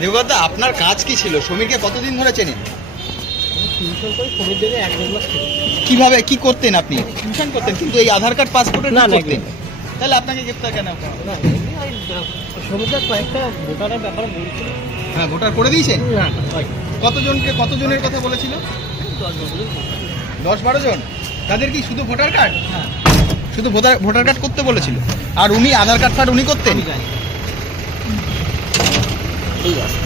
দেবগতদা, আপনার কাজ কি ছিল? সমীরকে কতদিন ধরে চেনেন? টিউশন করে সমীর দেবে 1-2 মাস ছিল। কিভাবে কি করতেন আপনি? টিউশন করতেন, কিন্তু এই আধার কার্ড পাসপোর্টের না, কি না, করতেন? তাহলে আপনাকে গ্রেফতার কেন করা হলো? না এমনি ওই সমীরদার কয়েকটা ভোটারের ব্যাপারে বলছিল। হ্যাঁ, ভোটার করে দিয়েছেন? না না হয় কতজনের কথা বলেছিল? 10-12 জন। 10-12 জন। তাদের কি শুধু ভোটার কার্ড? হ্যাঁ শুধু ভোটার কার্ড করতে বলেছিল? আর উনি আধার কার্ড উনি করতেন? আমি জানি। ঠিক আছে।